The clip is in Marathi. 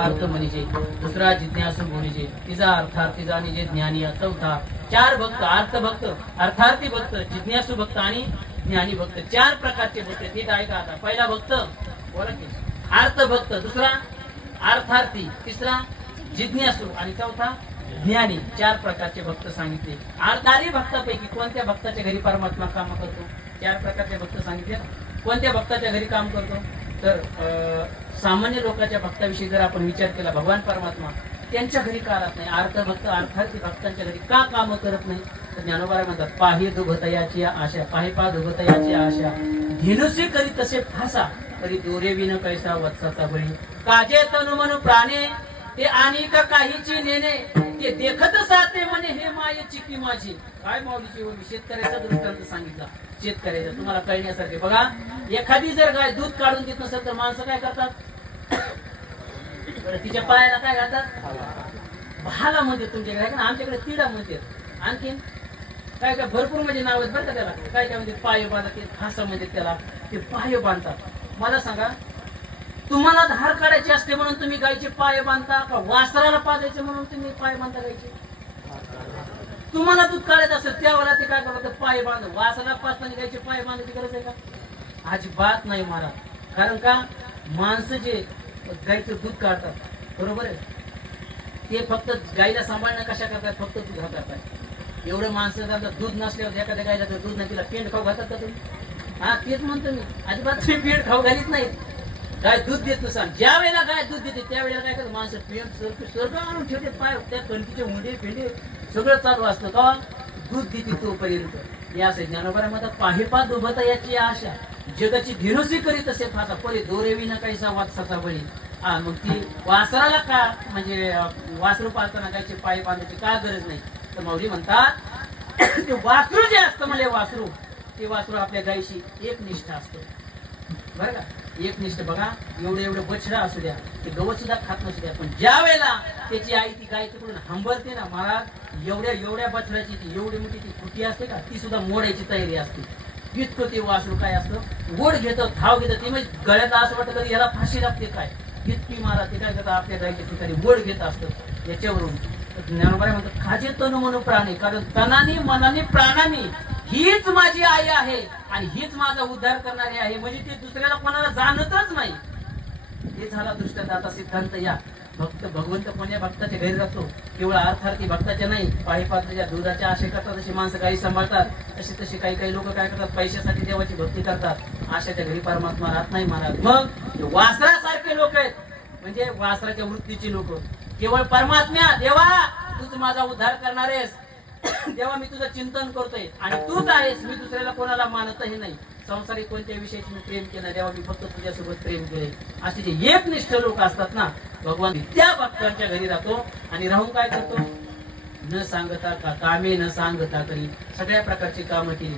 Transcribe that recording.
अर्थ म्हणजे दुसरा जिज्ञासू म्हणजे तिचा अर्थार्थीचा आणि जे ज्ञानी चौथा चार भक्त अर्थ भक्त अर्थार्थी भक्त जिज्ञासू भक्त आणि ज्ञानी भक्त चार प्रकारचे भक्त ठीक आहे का आता? पहिला भक्त बोला की. अर्थ भक्त दुसरा अर्थार्थी तिसरा जिज्ञासू आणि चौथा ज्ञानी. चार प्रकारचे भक्त सांगितले. अर्थारी भक्तापैकी कोणत्या भक्ताच्या घरी परमात्मा काम करतो? चार प्रकारचे भक्त सांगितले. कोणत्या भक्ताच्या घरी काम करतो? तर अं, सामान्य लोकांच्या भक्ताविषयी जर आपण विचार केला भगवान परमात्मा त्यांच्या घरी का राहत नाही? अर्थ भक्त अर्थार्थी भक्तांच्या घरी का काम करत नाही? तर ज्ञानोबारा म्हणतात पाही दुभतयाची आशा पाहि पा दुभतयाची आशा. धेनुसे करी तसे फासा तरी दोरे विन कैसा वत्साचा बळी. काजे तनु मनु प्राणे ते आणि काहीची नेणे. ते देखत साते म्हणे हे मायेची की माझी. काय माऊलीची ओवी शेतकऱ्याचा दृष्टांत सांगितला? शेतकऱ्याचा तुम्हाला कळण्यासारखे. बघा एखादी जर गाय दूध काढून देत नसेल तर माणसं काय करतात? तिच्या पायाला काय घालतात? भाला म्हणते तुमच्याकडे ना? आमच्याकडे तिडा म्हणते आणखीन काय काय भरपूर म्हणजे नाव आहेत बरं का त्याला. काय काय म्हणजे पाय बांधतात ते फासा म्हणजे त्याला ते पाय बांधतात. मला सांगा तुम्हाला धार काढायची असते म्हणून तुम्ही गायचे पाय बांधता का वासराला पाजायचे म्हणून तुम्ही पाय बांधता गायचे? तुम्हाला दूध काढायचं असेल त्यावेळेला ते काय करतात? पाय बांध. वासराला पाजताना गायचे पाय बांधायची गरज आहे का? अजिबात नाही महाराज. कारण का? माणसं जे गायचं दूध काढतात बरोबर आहे? ते फक्त गायला सांभाळणं कशा करतात? फक्त दूध घालतात. एवढं माणसं करतात दूध नसल्यावर एखाद्या गायला जर दूध नाही तिला पेंट खाऊ घालतात का तुम्ही? हा तेच म्हणतो मी. अजिबात तुम्ही पेंट खाऊ घालीत नाही. गाय दूध देत नसाल? ज्या वेळेला गाय दूध देते त्यावेळेला काय करतो? माणसं पेंट सर्व सर्व आणून ठेवते पाय त्या कणकीचे मुंडे फेंडे सगळं चालू असतं. का? दूध देते तोपर्यंत. या असे ज्ञानोबऱ्यामध्ये म्हणतात पाहिपा दुभता याची आशा. जगाची धेनुसी करीत असे फासा. परे दोरेविना काहीसा वाचसाचा बळी. हा मग ती वासराला का म्हणजे वासरू पाळताना गायचे पाय बांधायची का गरज नाही? तर माऊली म्हणतात ते वासरू जे असतं म्हणजे वासरू ते वासरू आपल्या गायीशी एक निष्ठा असतो. बरं का? एक निष्ठ बघा एवढं एवढं बछडा असू द्या ते गवत सुद्धा खात नसू द्या पण ज्या वेळेला त्याची आई ती गाय तिकडून हंबरते ना महाराज एवढ्या एवढ्या बछड्याची ती एवढी मोठी ती खुटी असते का ती सुद्धा मोडायची तयारी असते. इतकं ते वासरू काय असतं गोड घेतं धाव घेतं ते म्हणजे गळ्यात असं वाटतं कधी याला फाशी लागते काय. इतकी महाराज ते काय करतात आपल्या गायच्या ठिकाणी गोड घेत असतं याच्यावरून ज्ञानोबाई म्हणतात खाजे तनु म्हणून प्राणी कारण तनाने मनाने प्राणाने हीच माझी आई आहे. आणि हीच माझा उद्धार करणारी आहे. म्हणजे ते दुसऱ्याला कोणाला जाणतच नाही. हे झाला दृष्टदाता सिद्धांत या. भक्त भगवंत कोण्या भक्ताच्या घरी राहतो केवळ अर्थार्थी भक्ताच्या नाही. पायी पात्राच्या दुधाच्या आशे करतात तशी माणसं काही सांभाळतात. तशी तशी काही काही लोक काय करतात? पैशासाठी देवाची भक्ती करतात. आशाच्या घरी परमात्मा राहत नाही महाराज मग वासरासारखे लोक आहेत. म्हणजे वासराच्या वृत्तीची लोक. केवळ परमात्म्या देवा तूच माझा उद्धार करणारेस जेव्हा मी तुझं चिंतन करतोय आणि तूच आहेस मी दुसऱ्याला कोणाला मानतही नाही. संसारिक कोणत्या विषयाची मी प्रेम केलं जेव्हा मी फक्त तुझ्यासोबत प्रेम केले असे जे एकनिष्ठ लोक असतात ना भगवान त्या भक्तांच्या घरी राहतो आणि राहून काय करतो? न सांगता का कामे न सांगता करी सगळ्या प्रकारची कामं केली.